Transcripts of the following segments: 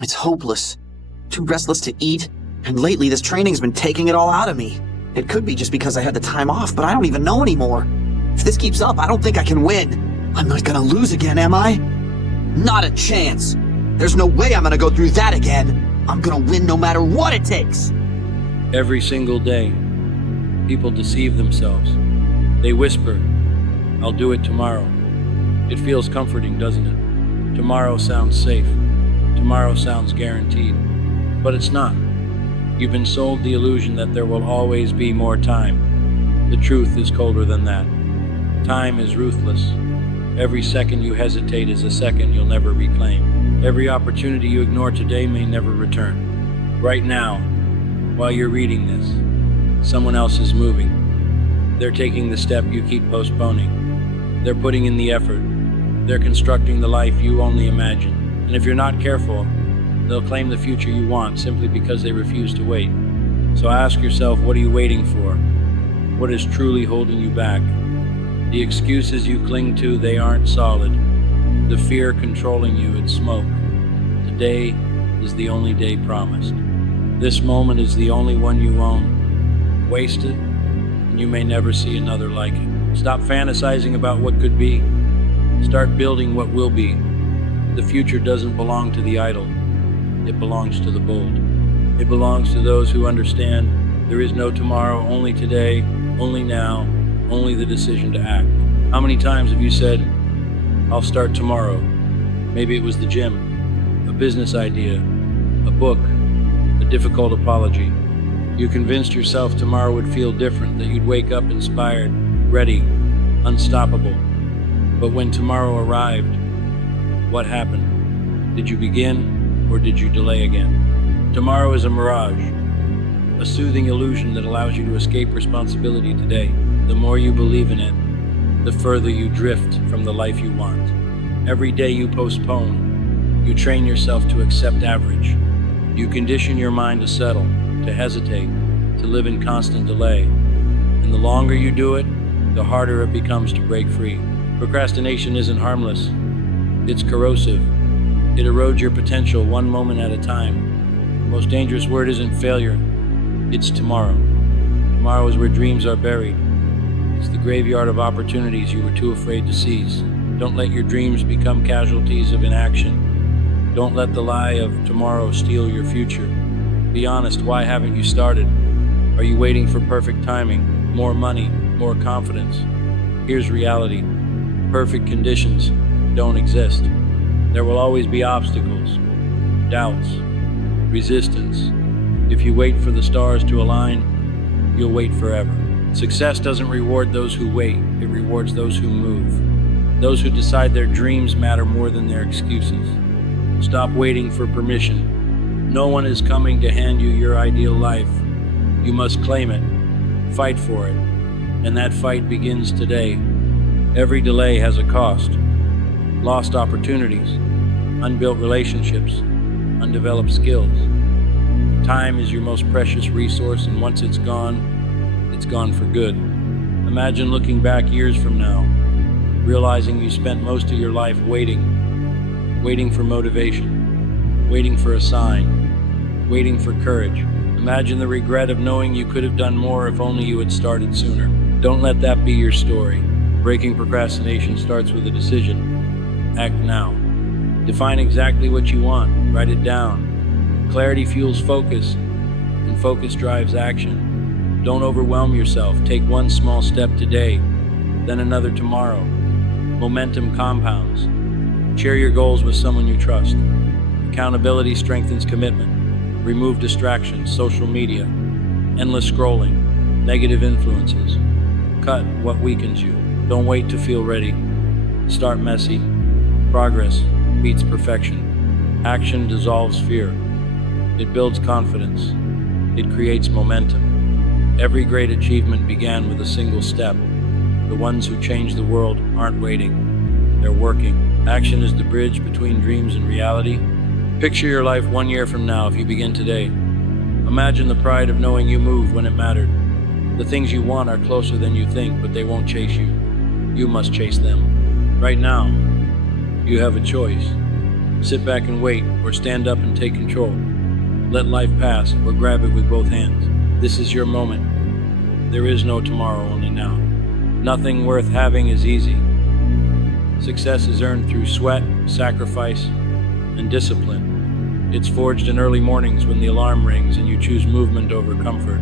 It's hopeless. Too restless to eat, and lately this training's been taking it all out of me. It could be just because I had the time off, but I don't even know anymore. If this keeps up, I don't think I can win. I'm not gonna lose again, am I? Not a chance. There's no way I'm gonna go through that again. I'm gonna win no matter what it takes. Every single day, people deceive themselves. They whisper, "I'll do it tomorrow." It feels comforting, doesn't it? Tomorrow sounds safe. Tomorrow sounds guaranteed. But it's not. You've been sold the illusion that there will always be more time. The truth is colder than that. Time is ruthless. Every second you hesitate is a second you'll never reclaim. Every opportunity you ignore today may never return. Right now, while you're reading this, someone else is moving. They're taking the step you keep postponing. They're putting in the effort. They're constructing the life you only imagine. And if you're not careful, they'll claim the future you want simply because they refuse to wait. So ask yourself, what are you waiting for? What is truly holding you back? The excuses you cling to, they aren't solid. The fear controlling you, it's smoke. Today is the only day promised. This moment is the only one you own. Waste it, and you may never see another like it. Stop fantasizing about what could be. Start building what will be. The future doesn't belong to the idle. It belongs to the bold. It belongs to those who understand there is no tomorrow, only today, only now, only the decision to act. How many times have you said, "I'll start tomorrow"? Maybe it was the gym, a business idea, a book, a difficult apology. You convinced yourself tomorrow would feel different, that you'd wake up inspired, ready, unstoppable. But when tomorrow arrived, what happened? Did you begin, or did you delay again? Tomorrow is a mirage, a soothing illusion that allows you to escape responsibility today. The more you believe in it, the further you drift from the life you want. Every day you postpone, you train yourself to accept average. You condition your mind to settle, to hesitate, to live in constant delay. And the longer you do it, the harder it becomes to break free. Procrastination isn't harmless. It's corrosive. It erodes your potential one moment at a time. The most dangerous word isn't failure, it's tomorrow. Tomorrow is where dreams are buried. It's the graveyard of opportunities you were too afraid to seize. Don't let your dreams become casualties of inaction. Don't let the lie of tomorrow steal your future. Be honest, why haven't you started? Are you waiting for perfect timing, more money, more confidence? Here's reality. Perfect conditions don't exist. There will always be obstacles, doubts, resistance. If you wait for the stars to align, you'll wait forever. Success doesn't reward those who wait, it rewards those who move. Those who decide their dreams matter more than their excuses. Stop waiting for permission. No one is coming to hand you your ideal life. You must claim it, fight for it, and that fight begins today. Every delay has a cost. Lost opportunities, unbuilt relationships, undeveloped skills. Time is your most precious resource, and once it's gone for good. Imagine looking back years from now, realizing you spent most of your life waiting for motivation, waiting for a sign, waiting for courage. Imagine the regret of knowing you could have done more if only you had started sooner. Don't let that be your story. Breaking procrastination starts with a decision. Act now. Define exactly what you want. Write it down. Clarity fuels focus, and focus drives action. Don't overwhelm yourself. Take one small step today, then another tomorrow. Momentum compounds. Share your goals with someone you trust. Accountability strengthens commitment. Remove distractions, social media, endless scrolling, negative influences. Cut what weakens you. Don't wait to feel ready. Start messy. Progress beats perfection. Action dissolves fear. It builds confidence. It creates momentum. Every great achievement began with a single step. The ones who change the world aren't waiting. They're working. Action is the bridge between dreams and reality. Picture your life 1 year from now if you begin today. Imagine the pride of knowing you moved when it mattered. The things you want are closer than you think, but they won't chase you. You must chase them. Right now, you have a choice. Sit back and wait, or stand up and take control. Let life pass, or grab it with both hands. This is your moment. There is no tomorrow, only now. Nothing worth having is easy. Success is earned through sweat, sacrifice, and discipline. It's forged in early mornings when the alarm rings and you choose movement over comfort.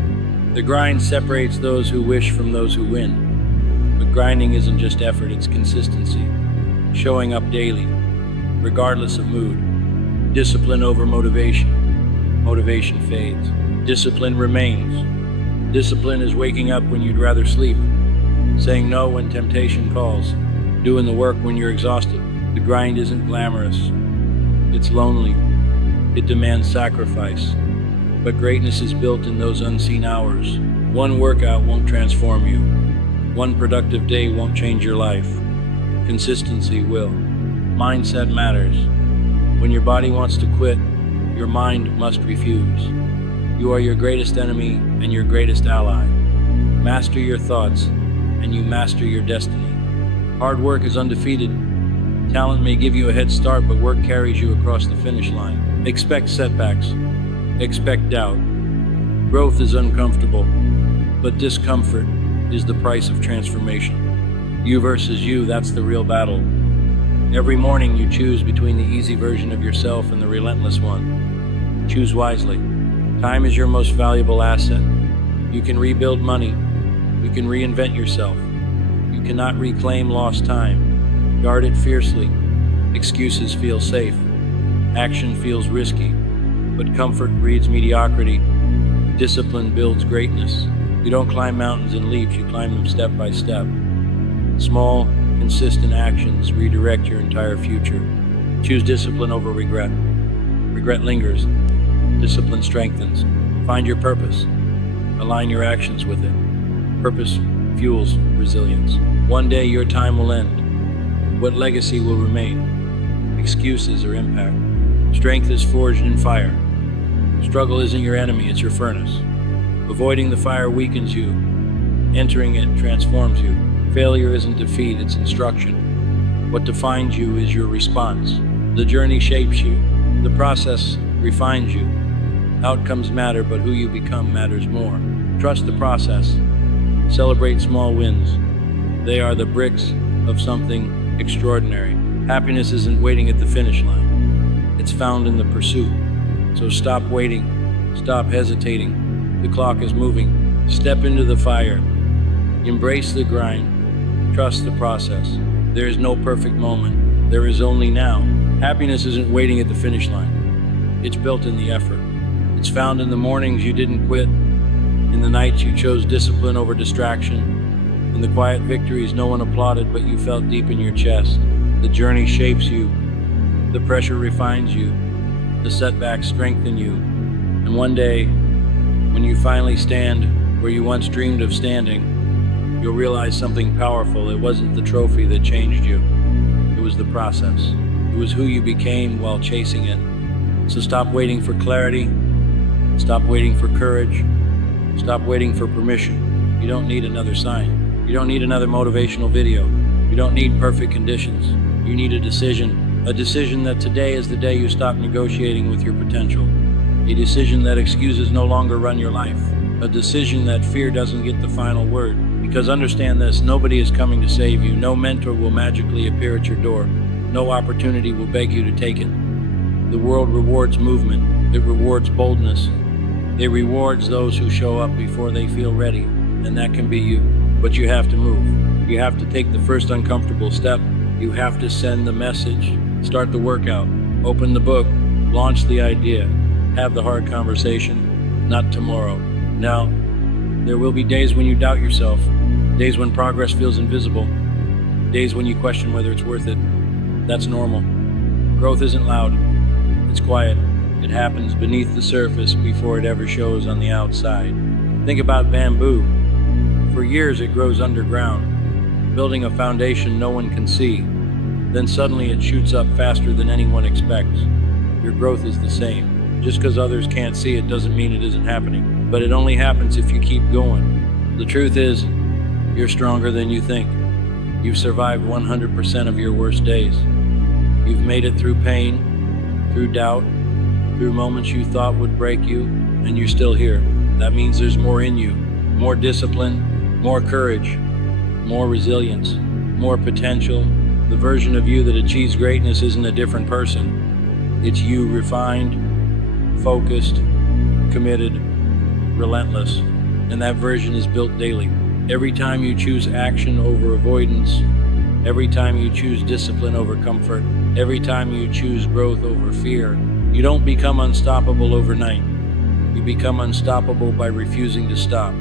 The grind separates those who wish from those who win. But grinding isn't just effort, it's consistency. Showing up daily, regardless of mood. Discipline over motivation. Motivation fades. Discipline remains. Discipline is waking up when you'd rather sleep. Saying no when temptation calls. Doing the work when you're exhausted. The grind isn't glamorous. It's lonely. It demands sacrifice. But greatness is built in those unseen hours. One workout won't transform you. One productive day won't change your life. Consistency will. Mindset matters. When your body wants to quit, your mind must refuse. You are your greatest enemy and your greatest ally. Master your thoughts, and you master your destiny. Hard work is undefeated. Talent may give you a head start, but work carries you across the finish line. Expect setbacks. Expect doubt. Growth is uncomfortable, but discomfort is the price of transformation. You versus you, that's the real battle. Every morning you choose between the easy version of yourself and the relentless one. Choose wisely. Time is your most valuable asset. You can rebuild money. You can reinvent yourself. You cannot reclaim lost time. Guard it fiercely. Excuses feel safe. Action feels risky. But comfort breeds mediocrity. Discipline builds greatness. You don't climb mountains in leaps, you climb them step by step. Small, consistent actions redirect your entire future. Choose discipline over regret. Regret lingers. Discipline strengthens. Find your purpose. Align your actions with it. Purpose fuels resilience. One day your time will end. What legacy will remain? Excuses or impact? Strength is forged in fire. Struggle isn't your enemy, it's your furnace. Avoiding the fire weakens you. Entering it transforms you. Failure isn't defeat, it's instruction. What defines you is your response. The journey shapes you. The process refines you. Outcomes matter, but who you become matters more. Trust the process. Celebrate small wins. They are the bricks of something extraordinary. Happiness isn't waiting at the finish line. It's found in the pursuit. So stop waiting. Stop hesitating. The clock is moving. Step into the fire. Embrace the grind. Trust the process. There is no perfect moment. There is only now. Happiness isn't waiting at the finish line. It's built in the effort. It's found in the mornings you didn't quit, in the nights you chose discipline over distraction, in the quiet victories no one applauded but you felt deep in your chest. The journey shapes you. The pressure refines you. The setbacks strengthen you. And one day, when you finally stand where you once dreamed of standing, you'll realize something powerful. It wasn't the trophy that changed you. It was the process. It was who you became while chasing it. So stop waiting for clarity. Stop waiting for courage. Stop waiting for permission. You don't need another sign. You don't need another motivational video. You don't need perfect conditions. You need a decision. A decision that today is the day you stop negotiating with your potential. A decision that excuses no longer run your life. A decision that fear doesn't get the final word. Because understand this, nobody is coming to save you. No mentor will magically appear at your door. No opportunity will beg you to take it. The world rewards movement. It rewards boldness. It rewards those who show up before they feel ready. And that can be you. But you have to move. You have to take the first uncomfortable step. You have to send the message. Start the workout. Open the book. Launch the idea. Have the hard conversation. Not tomorrow. Now, there will be days when you doubt yourself. Days when progress feels invisible. Days when you question whether it's worth it. That's normal. Growth isn't loud. It's quiet. It happens beneath the surface before it ever shows on the outside. Think about bamboo. For years it grows underground, building a foundation no one can see. Then suddenly it shoots up faster than anyone expects. Your growth is the same. Just because others can't see it doesn't mean it isn't happening. But it only happens if you keep going. The truth is, you're stronger than you think. You've survived 100% of your worst days. You've made it through pain. through doubt, through moments you thought would break you, and you're still here. That means there's more in you, more discipline, more courage, more resilience, more potential. The version of you that achieves greatness isn't a different person. It's you refined, focused, committed, relentless. And that version is built daily. Every time you choose action over avoidance, every time you choose discipline over comfort, every time you choose growth over fear, you don't become unstoppable overnight. You become unstoppable by refusing to stop.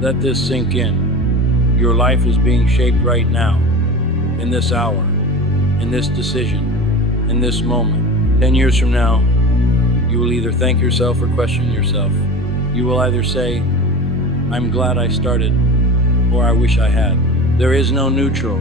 Let this sink in. Your life is being shaped right now, in this hour, in this decision, in this moment. 10 years from now, you will either thank yourself or question yourself. You will either say, I'm glad I started, or I wish I had. There is no neutral.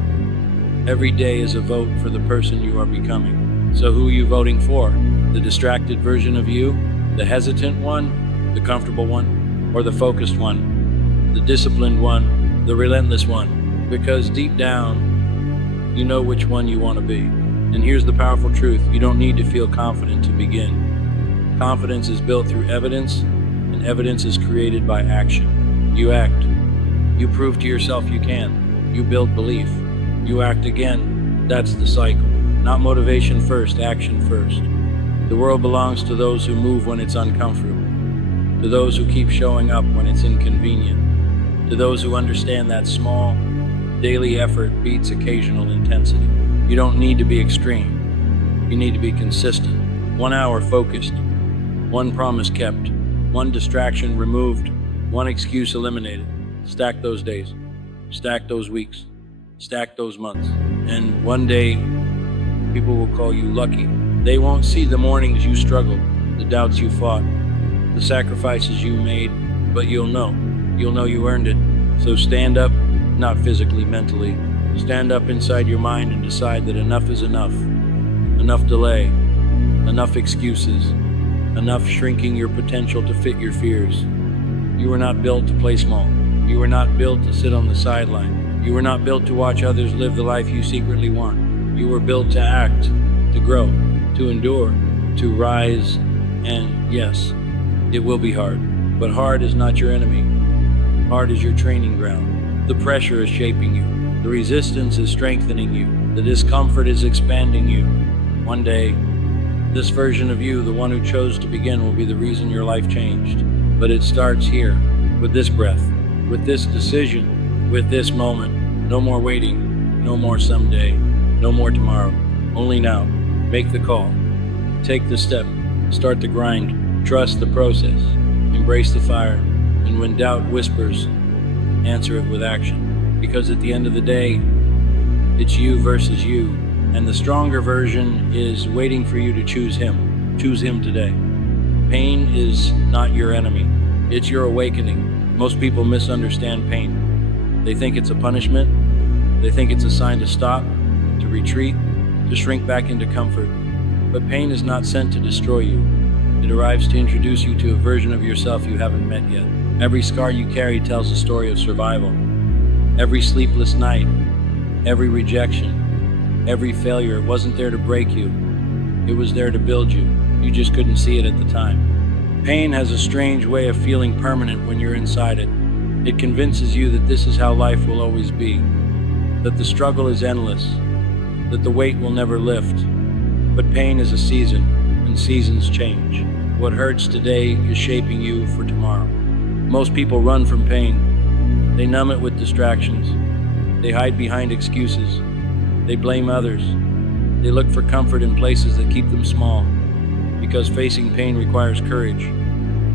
Every day is a vote for the person you are becoming. So who are you voting for? The distracted version of you? The hesitant one? The comfortable one? Or the focused one? The disciplined one? The relentless one? Because deep down, you know which one you want to be. And here's the powerful truth. You don't need to feel confident to begin. Confidence is built through evidence, and evidence is created by action. You act. You prove to yourself you can. You build belief. You act again. That's the cycle. Not motivation first, action first. The world belongs to those who move when it's uncomfortable, to those who keep showing up when it's inconvenient, to those who understand that small, daily effort beats occasional intensity. You don't need to be extreme. You need to be consistent. 1 hour focused, one promise kept, one distraction removed, one excuse eliminated. Stack those days, stack those weeks, stack those months, and one day people will call you lucky. They won't see the mornings you struggled, the doubts you fought, the sacrifices you made, but you'll know you earned it. So stand up, not physically, mentally. Stand up inside your mind and decide that enough is enough. Enough delay, enough excuses, enough shrinking your potential to fit your fears. You were not built to play small. You were not built to sit on the sideline. You were not built to watch others live the life you secretly want. You were built to act, to grow, to endure, to rise, and yes, it will be hard. But hard is not your enemy. Hard is your training ground. The pressure is shaping you. The resistance is strengthening you. The discomfort is expanding you. One day, this version of you, the one who chose to begin, will be the reason your life changed. But it starts here, with this breath, with this decision, with this moment. No more waiting, no more someday, no more tomorrow. Only now. Make the call. Take the step. Start the grind. Trust the process. Embrace the fire. And when doubt whispers, answer it with action. Because at the end of the day, it's you versus you. And the stronger version is waiting for you to choose him. Choose him today. Pain is not your enemy. It's your awakening. Most people misunderstand pain. They think it's a punishment. They think it's a sign to stop, to retreat, to shrink back into comfort. But pain is not sent to destroy you. It arrives to introduce you to a version of yourself you haven't met yet. Every scar you carry tells a story of survival. Every sleepless night, every rejection, every failure, it wasn't there to break you. It was there to build you. You just couldn't see it at the time. Pain has a strange way of feeling permanent when you're inside it. It convinces you that this is how life will always be, that the struggle is endless, that the weight will never lift. But pain is a season, and seasons change. What hurts today is shaping you for tomorrow. Most people run from pain. They numb it with distractions. They hide behind excuses. They blame others. They look for comfort in places that keep them small. Because facing pain requires courage.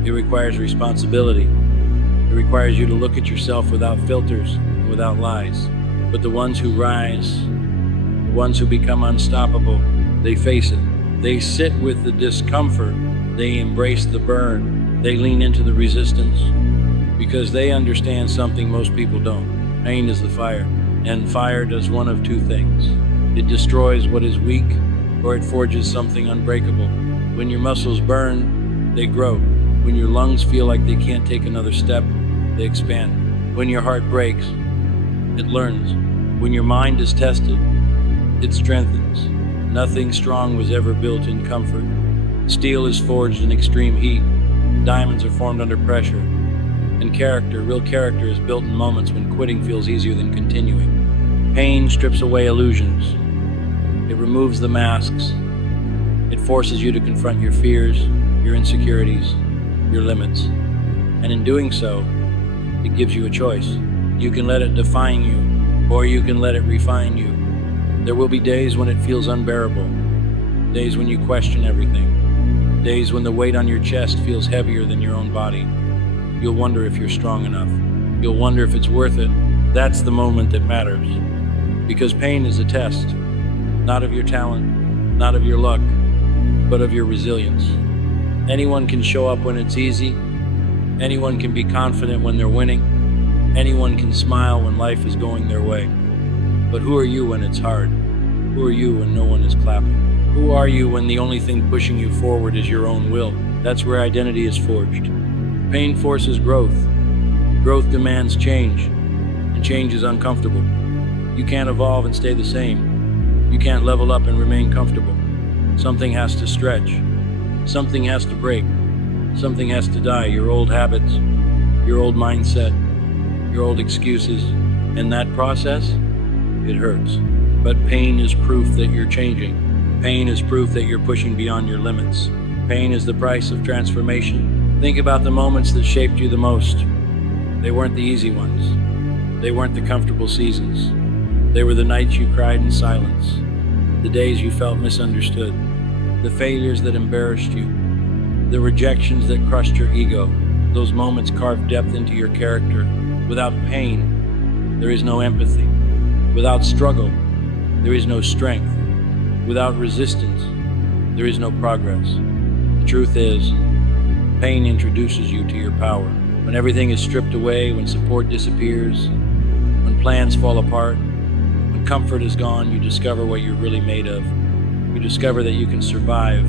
It requires responsibility. It requires you to look at yourself without filters and without lies. But the ones who rise, the ones who become unstoppable, they face it. They sit with the discomfort. They embrace the burn. They lean into the resistance. Because they understand something most people don't. Pain is the fire. And fire does one of two things. It destroys what is weak, or it forges something unbreakable. When your muscles burn, they grow. When your lungs feel like they can't take another step, they expand. When your heart breaks, it learns. When your mind is tested, it strengthens. Nothing strong was ever built in comfort. Steel is forged in extreme heat. Diamonds are formed under pressure. And character, real character, is built in moments when quitting feels easier than continuing. Pain strips away illusions. It removes the masks. It forces you to confront your fears, your insecurities, your limits. And in doing so, it gives you a choice. You can let it define you, or you can let it refine you. There will be days when it feels unbearable, days when you question everything, days when the weight on your chest feels heavier than your own body. You'll wonder if you're strong enough. You'll wonder if it's worth it. That's the moment that matters. Because pain is a test, not of your talent, not of your luck, but of your resilience. Anyone can show up when it's easy. Anyone can be confident when they're winning. Anyone can smile when life is going their way. But who are you when it's hard? Who are you when no one is clapping? Who are you when the only thing pushing you forward is your own will? That's where identity is forged. Pain forces growth. Growth demands change, and change is uncomfortable. You can't evolve and stay the same. You can't level up and remain comfortable. Something has to stretch. Something has to break. Something has to die. Your old habits, your old mindset, your old excuses. And that process, it hurts. But pain is proof that you're changing. Pain is proof that you're pushing beyond your limits. Pain is the price of transformation. Think about the moments that shaped you the most. They weren't the easy ones. They weren't the comfortable seasons. They were the nights you cried in silence, the days you felt misunderstood, the failures that embarrassed you, the rejections that crushed your ego. Those moments carved depth into your character. Without pain, there is no empathy. Without struggle, there is no strength. Without resistance, there is no progress. The truth is, pain introduces you to your power. When everything is stripped away, when support disappears, when plans fall apart, when comfort is gone, you discover what you're really made of. You discover that you can survive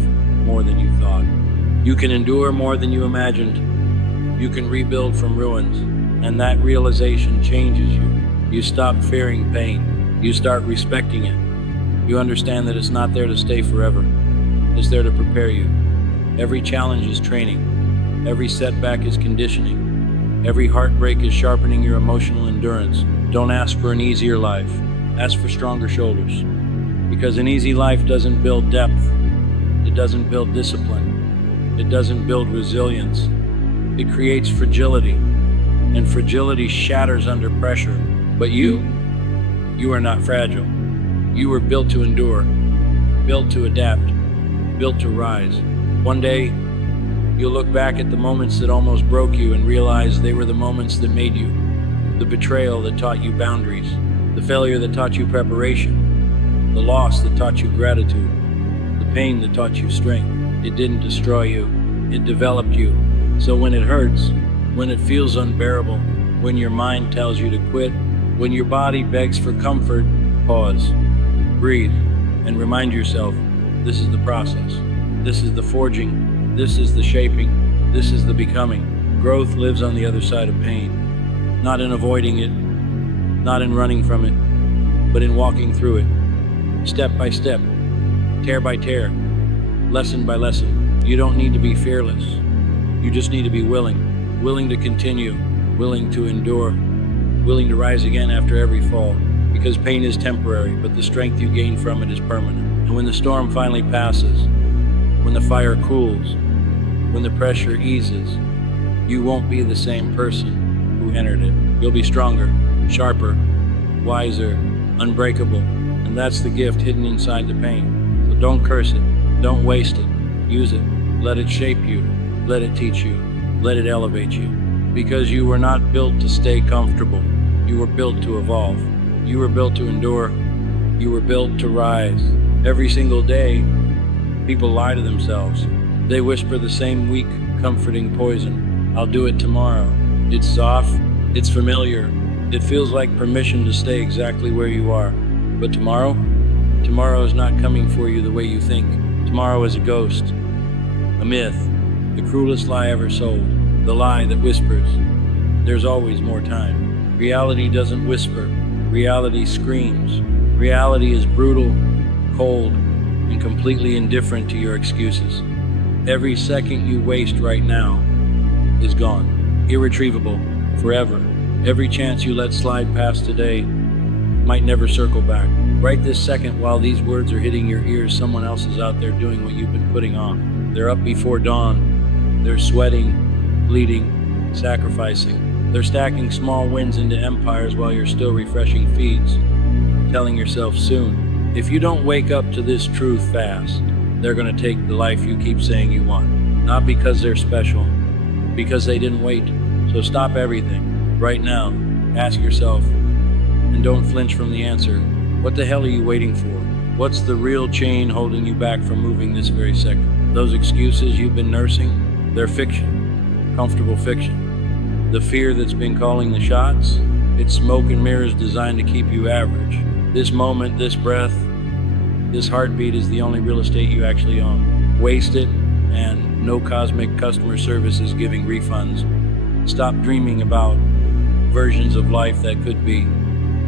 more than you thought. You can endure more than you imagined. You can rebuild from ruins, and that realization changes you. You stop fearing pain. You start respecting it. You understand that it's not there to stay forever. It's there to prepare you. Every challenge is training. Every setback is conditioning. Every heartbreak is sharpening your emotional endurance. Don't ask for an easier life. Ask for stronger shoulders. Because an easy life doesn't build depth. It doesn't build discipline. It doesn't build resilience. It creates fragility. And fragility shatters under pressure. But you are not fragile. You were built to endure, built to adapt, built to rise. One day, you'll look back at the moments that almost broke you and realize they were the moments that made you. The betrayal that taught you boundaries, the failure that taught you preparation, the loss that taught you gratitude, the pain that taught you strength. It didn't destroy you, it developed you. So when it hurts, when it feels unbearable, when your mind tells you to quit, when your body begs for comfort, pause, breathe, and remind yourself, this is the process. This is the forging. This is the shaping. This is the becoming. Growth lives on the other side of pain. Not in avoiding it, not in running from it, but in walking through it. Step by step, tear by tear, lesson by lesson. You don't need to be fearless. You just need to be willing. Willing to continue. Willing to endure. Willing to rise again after every fall. Because pain is temporary, but the strength you gain from it is permanent. And when the storm finally passes, when the fire cools, when the pressure eases, you won't be the same person who entered it. You'll be stronger, sharper, wiser, unbreakable. And that's the gift hidden inside the pain. So don't curse it. Don't waste it. Use it. Let it shape you. Let it teach you. Let it elevate you. Because you were not built to stay comfortable. You were built to evolve. You were built to endure. You were built to rise. Every single day, people lie to themselves. They whisper the same weak, comforting poison. I'll do it tomorrow. It's soft. It's familiar. It feels like permission to stay exactly where you are. But tomorrow? Tomorrow is not coming for you the way you think. Tomorrow is a ghost. A myth. The cruelest lie ever sold. The lie that whispers. There's always more time. Reality doesn't whisper. Reality screams. Reality is brutal, cold, and completely indifferent to your excuses. Every second you waste right now is gone. Irretrievable. Forever. Every chance you let slide past today might never circle back. Right this second, while these words are hitting your ears, someone else is out there doing what you've been putting off. They're up before dawn. They're sweating, bleeding, sacrificing. They're stacking small wins into empires while you're still refreshing feeds, telling yourself soon. If you don't wake up to this truth fast, they're gonna take the life you keep saying you want. Not because they're special, because they didn't wait. So stop everything, right now. Ask yourself, and don't flinch from the answer. What the hell are you waiting for? What's the real chain holding you back from moving this very second? Those excuses you've been nursing, they're fiction, comfortable fiction. The fear that's been calling the shots, it's smoke and mirrors designed to keep you average. This moment, this breath, this heartbeat is the only real estate you actually own. Waste it, and no cosmic customer service is giving refunds. Stop dreaming about versions of life that could be.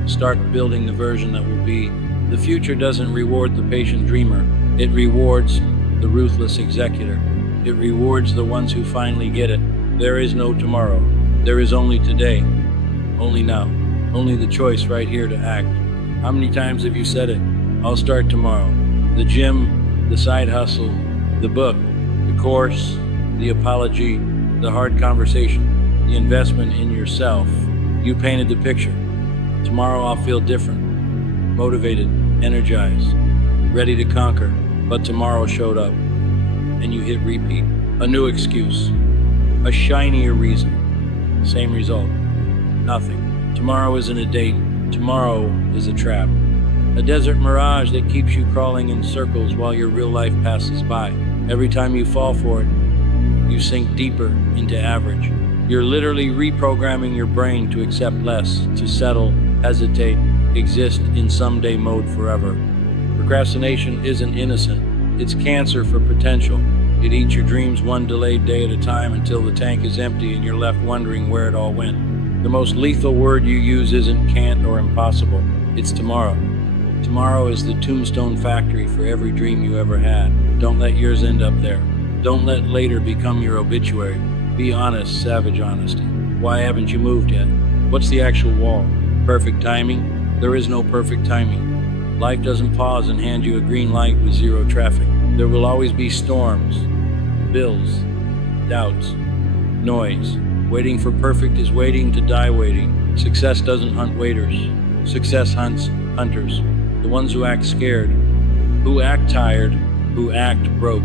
Start building the version that will be. The future doesn't reward the patient dreamer. It rewards the ruthless executor. It rewards the ones who finally get it. There is no tomorrow. There is only today. Only now. Only the choice right here to act. How many times have you said it? I'll start tomorrow. The gym, the side hustle, the book, the course, the apology, the hard conversation, the investment in yourself. You painted the picture. Tomorrow I'll feel different, motivated, energized, ready to conquer. But tomorrow showed up, and you hit repeat. A new excuse, a shinier reason, same result, nothing. Tomorrow isn't a date, tomorrow is a trap. A desert mirage that keeps you crawling in circles while your real life passes by. Every time you fall for it, you sink deeper into average. You're literally reprogramming your brain to accept less, to settle, hesitate, exist in someday mode forever. Procrastination isn't innocent. It's cancer for potential. It eats your dreams one delayed day at a time until the tank is empty and you're left wondering where it all went. The most lethal word you use isn't can't or impossible. It's tomorrow. Tomorrow is the tombstone factory for every dream you ever had. Don't let yours end up there. Don't let later become your obituary. Be honest, savage honesty. Why haven't you moved yet? What's the actual wall? Perfect timing? There is no perfect timing. Life doesn't pause and hand you a green light with zero traffic. There will always be storms, bills, doubts, noise. Waiting for perfect is waiting to die waiting. Success doesn't hunt waiters. Success hunts hunters. The ones who act scared, who act tired, who act broke,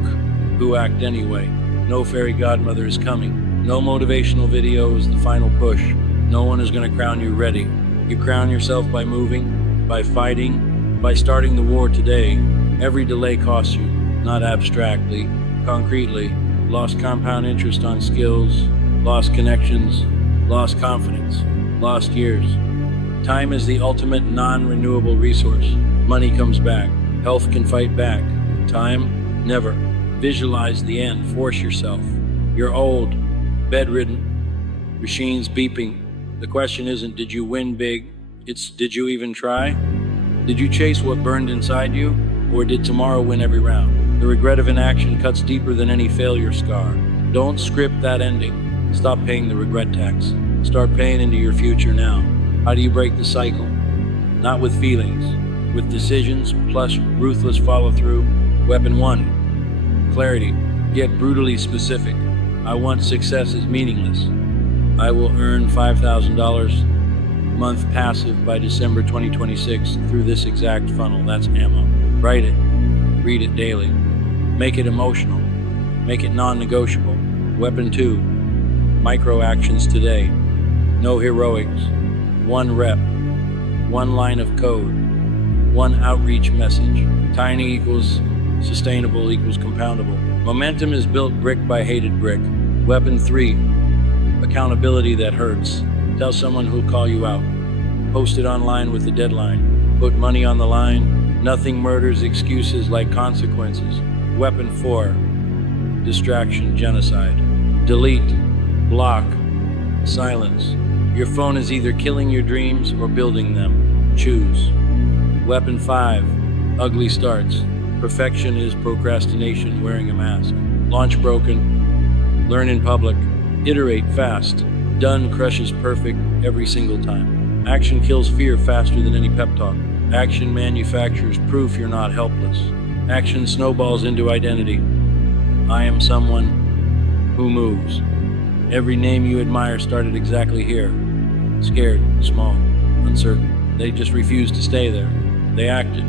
who act anyway. No fairy godmother is coming. No motivational video is the final push. No one is going to crown you ready. You crown yourself by moving, by fighting, by starting the war today. Every delay costs you, not abstractly, concretely. Lost compound interest on skills, lost connections, lost confidence, lost years. Time is the ultimate non-renewable resource. Money comes back. Health can fight back. Time, never. Visualize the end. Force yourself. You're old, bedridden, machines beeping. The question isn't, did you win big? It's, did you even try? Did you chase what burned inside you? Or did tomorrow win every round? The regret of inaction cuts deeper than any failure scar. Don't script that ending. Stop paying the regret tax. Start paying into your future now. How do you break the cycle? Not with feelings, with decisions plus ruthless follow-through. Weapon 1, clarity. Get brutally specific. I want success is meaningless. I will earn $5,000 month passive by December 2026 through this exact funnel. That's ammo. Write it. Read it daily. Make it emotional. Make it non-negotiable. Weapon 2, micro actions today. No heroics. 1 rep. 1 line of code. 1 outreach message. Tiny equals sustainable equals compoundable. Momentum is built brick by hated brick. Weapon 3, accountability that hurts. Tell someone who'll call you out. Post it online with the deadline. Put money on the line. Nothing murders excuses like consequences. Weapon 4, distraction, genocide. Delete, block, silence. Your phone is either killing your dreams or building them. Choose. Weapon 5, ugly starts. Perfection is procrastination wearing a mask. Launch broken. Learn in public. Iterate fast. Done crushes perfect every single time. Action kills fear faster than any pep talk. Action manufactures proof you're not helpless. Action snowballs into identity. I am someone who moves. Every name you admire started exactly here. Scared, small, uncertain. They just refused to stay there. They acted,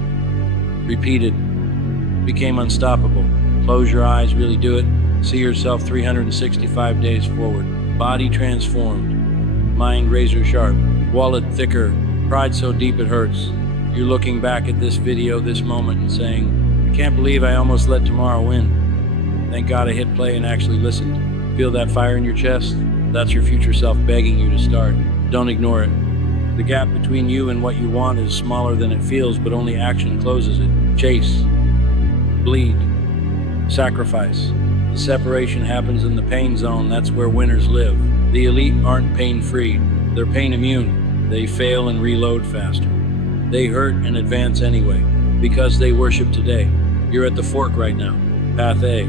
repeated, became unstoppable. Close your eyes, really do it. See yourself 365 days forward. Body transformed, mind razor sharp, wallet thicker, pride so deep it hurts. You're looking back at this video, this moment, and saying, I can't believe I almost let tomorrow win. Thank God I hit play and actually listened. Feel that fire in your chest? That's your future self begging you to start. Don't ignore it. The gap between you and what you want is smaller than it feels, but only action closes it. Chase. Bleed. Sacrifice. The separation happens in the pain zone. That's where winners live. The elite aren't pain-free. They're pain-immune. They fail and reload faster. They hurt and advance anyway, because they worship today. You're at the fork right now. Path A.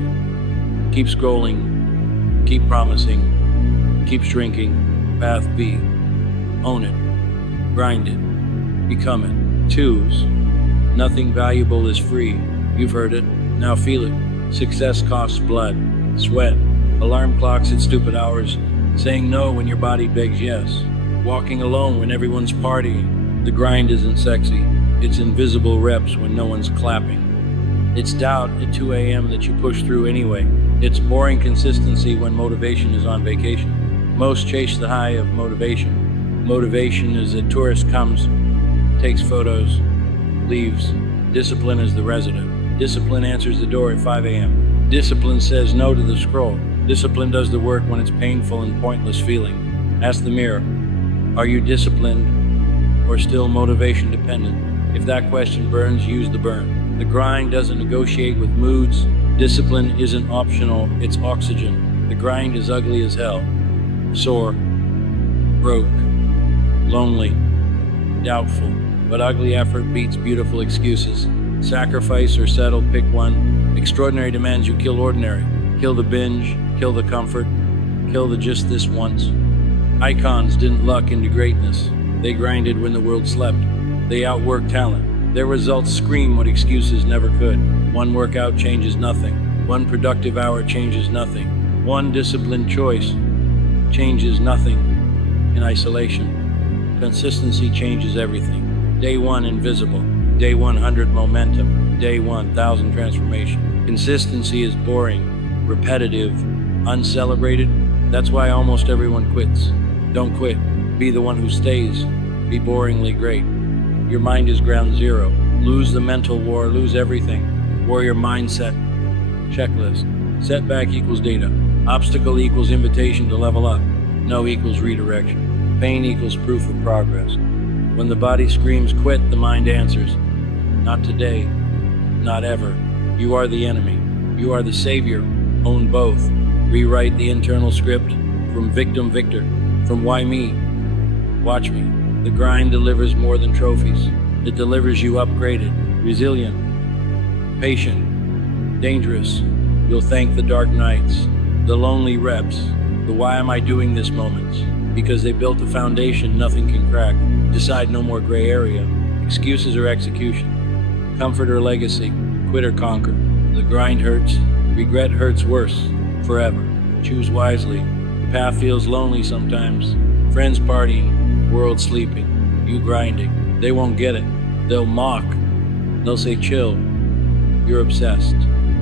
Keep scrolling. Keep promising. Keep shrinking. Path B. Own it. Grind it. Become it. Choose. Nothing valuable is free. You've heard it. Now feel it. Success costs blood, sweat, alarm clocks at stupid hours, saying no when your body begs yes, walking alone when everyone's partying. The grind isn't sexy. It's invisible reps when no one's clapping. It's doubt at 2 a.m. that you push through anyway. It's boring consistency when motivation is on vacation. Most chase the high of motivation. Motivation is a tourist comes, takes photos, leaves. Discipline is the resident. Discipline answers the door at 5 a.m. Discipline says no to the scroll. Discipline does the work when it's painful and pointless feeling. Ask the mirror, are you disciplined or still motivation dependent? If that question burns, use the burn. The grind doesn't negotiate with moods. Discipline isn't optional, it's oxygen. The grind is ugly as hell. Sore, broke, lonely, doubtful, but ugly effort beats beautiful excuses. Sacrifice or settle, pick one. Extraordinary demands you kill ordinary. Kill the binge, kill the comfort, kill the just this once. Icons didn't luck into greatness. They grinded when the world slept. They outworked talent. Their results scream what excuses never could. One workout changes nothing. One productive hour changes nothing. One disciplined choice changes nothing in isolation. Consistency changes everything. Day one, invisible. Day 100, momentum. Day 1000, transformation. Consistency is boring, repetitive, uncelebrated. That's why almost everyone quits. Don't quit. Be the one who stays. Be boringly great. Your mind is ground zero. Lose the mental war, lose everything. Warrior mindset. Checklist. Setback equals data. Obstacle equals invitation to level up. No equals redirection. Pain equals proof of progress. When the body screams quit, the mind answers, not today, not ever. You are the enemy. You are the savior. Own both. Rewrite the internal script from victim victor, from why me. Watch me. The grind delivers more than trophies. It delivers you upgraded, resilient, patient, dangerous. You'll thank the dark nights, the lonely reps, the why am I doing this moments, because they built a foundation nothing can crack. Decide no more gray area. Excuses or execution. Comfort or legacy. Quit or conquer. The grind hurts. Regret hurts worse. Forever. Choose wisely. The path feels lonely sometimes. Friends partying. World sleeping. You grinding. They won't get it. They'll mock. They'll say chill. You're obsessed.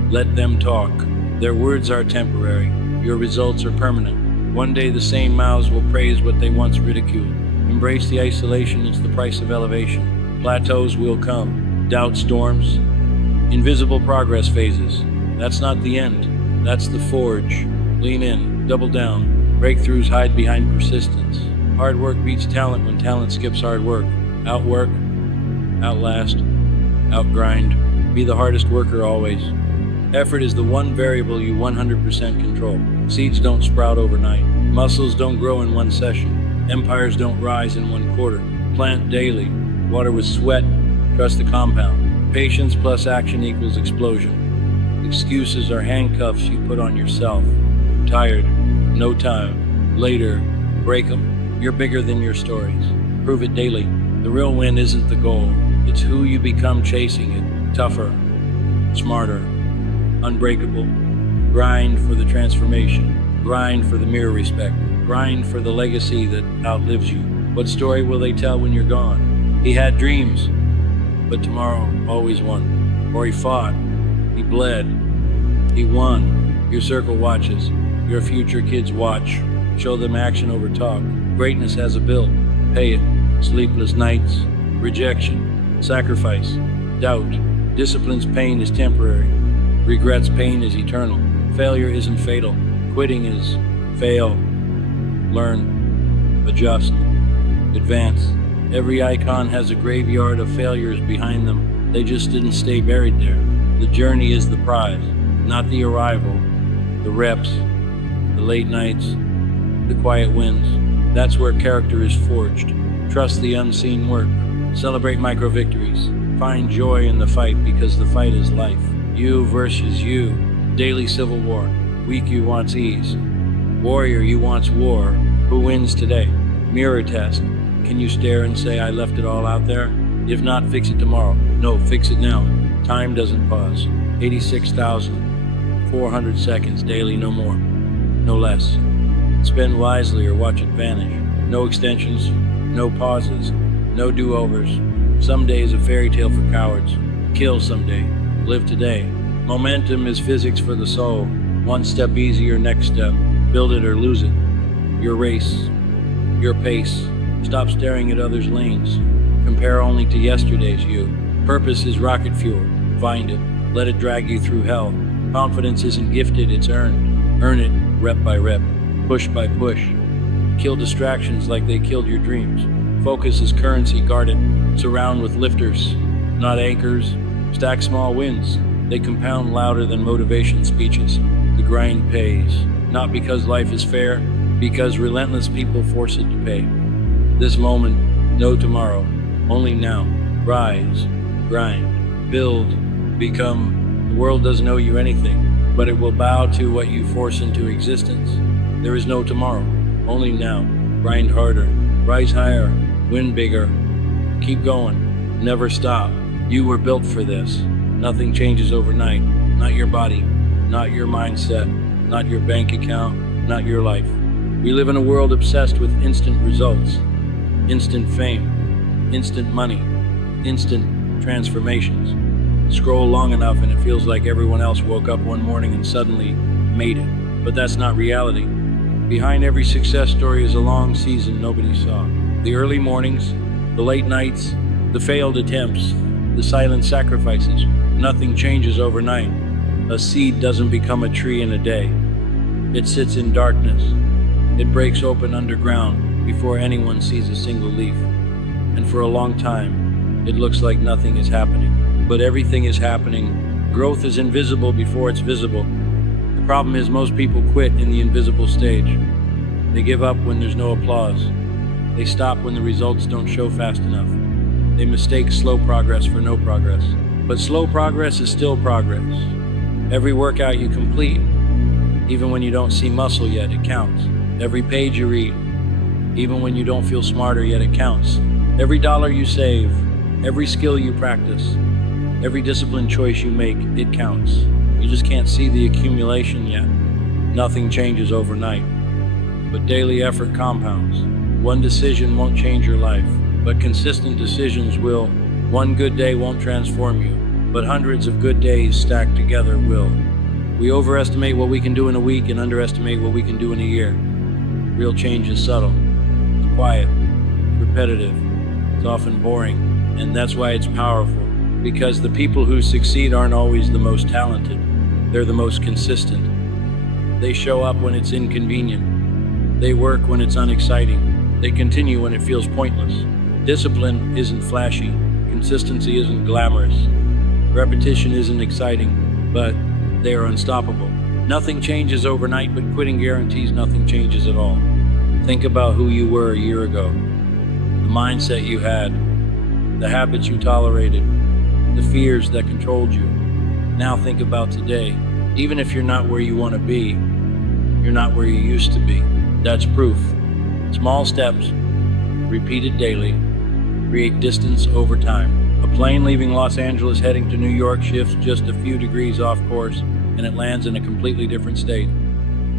Let them talk. Their words are temporary. Your results are permanent. One day the same mouths will praise what they once ridiculed. Embrace the isolation, it's the price of elevation. Plateaus will come, doubt storms, invisible progress phases. That's not the end, that's the forge. Lean in, double down. Breakthroughs hide behind persistence. Hard work beats talent when talent skips hard work. Outwork, outlast, outgrind. Be the hardest worker always. Effort is the one variable you 100% control. Seeds don't sprout overnight. Muscles don't grow in one session. Empires don't rise in one quarter. Plant daily. Water with sweat. Trust the compound. Patience plus action equals explosion. Excuses are handcuffs you put on yourself. Tired, no time, later, break them. You're bigger than your stories. Prove it daily. The real win isn't the goal. It's who you become chasing it. Tougher, smarter, unbreakable. Grind for the transformation. Grind for the mirror respect. Grind for the legacy that outlives you. What story will they tell when you're gone? He had dreams, but tomorrow always won. Or he fought, he bled, he won. Your circle watches, your future kids watch. Show them action over talk. Greatness has a bill, pay it. Sleepless nights, rejection, sacrifice, doubt. Discipline's pain is temporary. Regret's pain is eternal. Failure isn't fatal. Quitting is fail. Learn, adjust, advance. Every icon has a graveyard of failures behind them. They just didn't stay buried there. The journey is the prize, not the arrival. The reps, the late nights, the quiet wins. That's where character is forged. Trust the unseen work. Celebrate micro victories. Find joy in the fight because the fight is life. You versus you. Daily civil war. Weak you wants ease. Warrior you wants war. Who wins today? Mirror test. Can you stare and say I left it all out there? If not, fix it tomorrow. No, fix it now. Time doesn't pause. 86,400 seconds daily, no more, no less. Spend wisely or watch it vanish. No extensions, no pauses, no do-overs. Someday's a fairy tale for cowards. Kill someday, live today. Momentum is physics for the soul. One step easier, next step. Build it or lose it. Your race, your pace. Stop staring at others' lanes. Compare only to yesterday's you. Purpose is rocket fuel. Find it. Let it drag you through hell. Confidence isn't gifted, it's earned. Earn it, rep by rep, push by push. Kill distractions like they killed your dreams. Focus is currency, guard it. Surround with lifters, not anchors. Stack small wins. They compound louder than motivation speeches. The grind pays, not because life is fair, because relentless people force it to pay. This moment, no tomorrow, only now. Rise, grind, build, become. The world doesn't owe you anything, but it will bow to what you force into existence. There is no tomorrow, only now. Grind harder, rise higher, win bigger. Keep going, never stop. You were built for this. Nothing changes overnight. Not your body, not your mindset, not your bank account, not your life. We live in a world obsessed with instant results, instant fame, instant money, instant transformations. Scroll long enough and it feels like everyone else woke up one morning and suddenly made it. But that's not reality. Behind every success story is a long season nobody saw. The early mornings, the late nights, the failed attempts, the silent sacrifices. Nothing changes overnight. A seed doesn't become a tree in a day. It sits in darkness. It breaks open underground before anyone sees a single leaf. And for a long time, it looks like nothing is happening. But everything is happening. Growth is invisible before it's visible. The problem is most people quit in the invisible stage. They give up when there's no applause. They stop when the results don't show fast enough. They mistake slow progress for no progress. But slow progress is still progress. Every workout you complete, even when you don't see muscle yet, it counts. Every page you read, even when you don't feel smarter yet, it counts. Every dollar you save, every skill you practice, every disciplined choice you make, it counts. You just can't see the accumulation yet. Nothing changes overnight, but daily effort compounds. One decision won't change your life, but consistent decisions will. One good day won't transform you, but hundreds of good days stacked together will. We overestimate what we can do in a week and underestimate what we can do in a year. Real change is subtle, it's quiet, it's repetitive, it's often boring, and that's why it's powerful. Because the people who succeed aren't always the most talented. They're the most consistent. They show up when it's inconvenient. They work when it's unexciting. They continue when it feels pointless. Discipline isn't flashy. Consistency isn't glamorous. Repetition isn't exciting, but they are unstoppable. Nothing changes overnight, but quitting guarantees nothing changes at all. Think about who you were a year ago. The mindset you had. The habits you tolerated. The fears that controlled you. Now think about today. Even if you're not where you want to be, you're not where you used to be. That's proof. Small steps, repeated daily, create distance over time. A plane leaving Los Angeles heading to New York shifts just a few degrees off course, and it lands in a completely different state.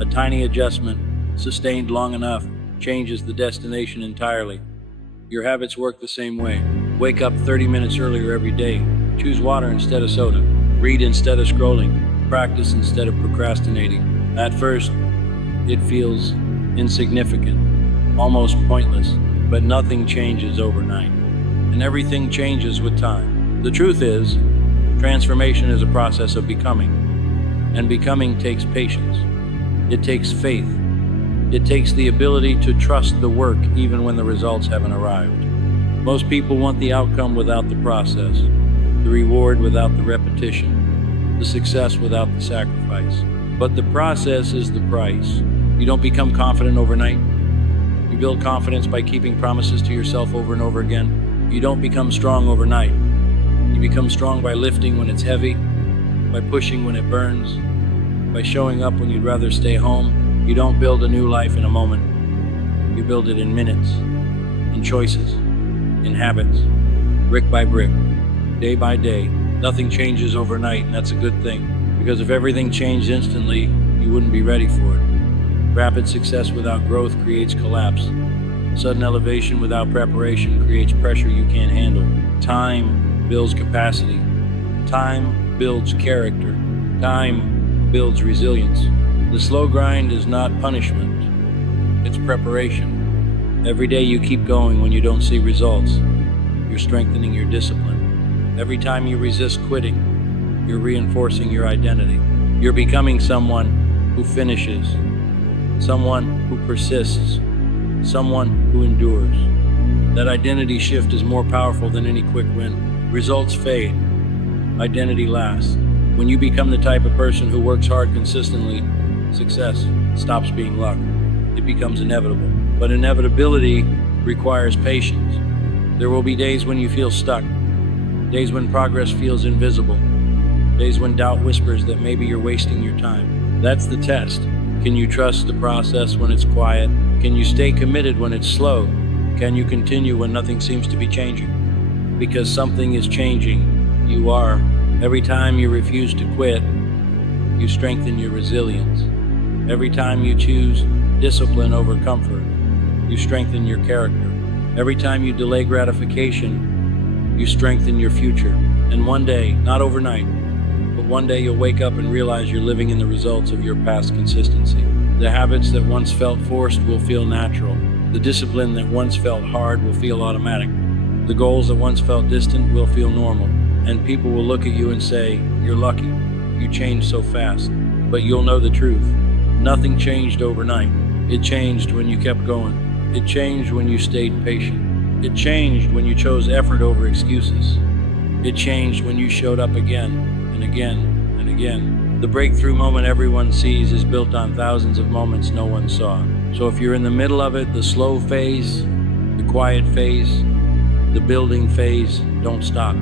A tiny adjustment, sustained long enough, changes the destination entirely. Your habits work the same way. Wake up 30 minutes earlier every day. Choose water instead of soda. Read instead of scrolling. Practice instead of procrastinating. At first, it feels insignificant, almost pointless, but nothing changes overnight. And everything changes with time. The truth is, transformation is a process of becoming. And becoming takes patience. It takes faith. It takes the ability to trust the work even when the results haven't arrived. Most people want the outcome without the process, the reward without the repetition, the success without the sacrifice. But the process is the price. You don't become confident overnight. You build confidence by keeping promises to yourself over and over again. You don't become strong overnight. You become strong by lifting when it's heavy, by pushing when it burns, by showing up when you'd rather stay home. You don't build a new life in a moment. You build it in minutes, in choices, in habits, brick by brick, day by day. Nothing changes overnight, and that's a good thing, because if everything changed instantly, you wouldn't be ready for it. Rapid success without growth creates collapse. Sudden elevation without preparation creates pressure you can't handle. Time builds capacity. Time builds character. Time builds resilience. The slow grind is not punishment. It's preparation. Every day you keep going when you don't see results. You're strengthening your discipline. Every time you resist quitting, you're reinforcing your identity. You're becoming someone who finishes, someone who persists, someone who endures. That identity shift is more powerful than any quick win. Results fade. Identity lasts. When you become the type of person who works hard consistently, success stops being luck. It becomes inevitable. But inevitability requires patience. There will be days when you feel stuck, days when progress feels invisible, days when doubt whispers that maybe you're wasting your time. That's the test. Can you trust the process when it's quiet? Can you stay committed when it's slow? Can you continue when nothing seems to be changing? Because something is changing, you are. Every time you refuse to quit, you strengthen your resilience. Every time you choose discipline over comfort, you strengthen your character. Every time you delay gratification, you strengthen your future. And one day, not overnight, but one day you'll wake up and realize you're living in the results of your past consistency. The habits that once felt forced will feel natural. The discipline that once felt hard will feel automatic. The goals that once felt distant will feel normal. And people will look at you and say, "You're lucky. You changed so fast." But you'll know the truth. Nothing changed overnight. It changed when you kept going. It changed when you stayed patient. It changed when you chose effort over excuses. It changed when you showed up again and again and again. The breakthrough moment everyone sees is built on thousands of moments no one saw. So if you're in the middle of it, the slow phase, the quiet phase, the building phase, don't stop.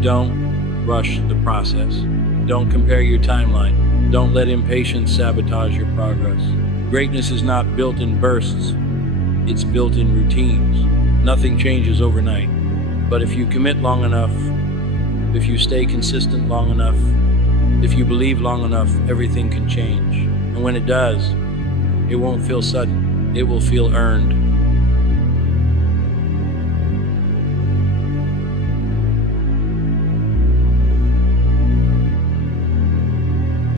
Don't rush the process. Don't compare your timeline. Don't let impatience sabotage your progress. Greatness is not built in bursts. It's built in routines. Nothing changes overnight. But if you commit long enough, if you stay consistent long enough, if you believe long enough, everything can change. And when it does, it won't feel sudden. It will feel earned.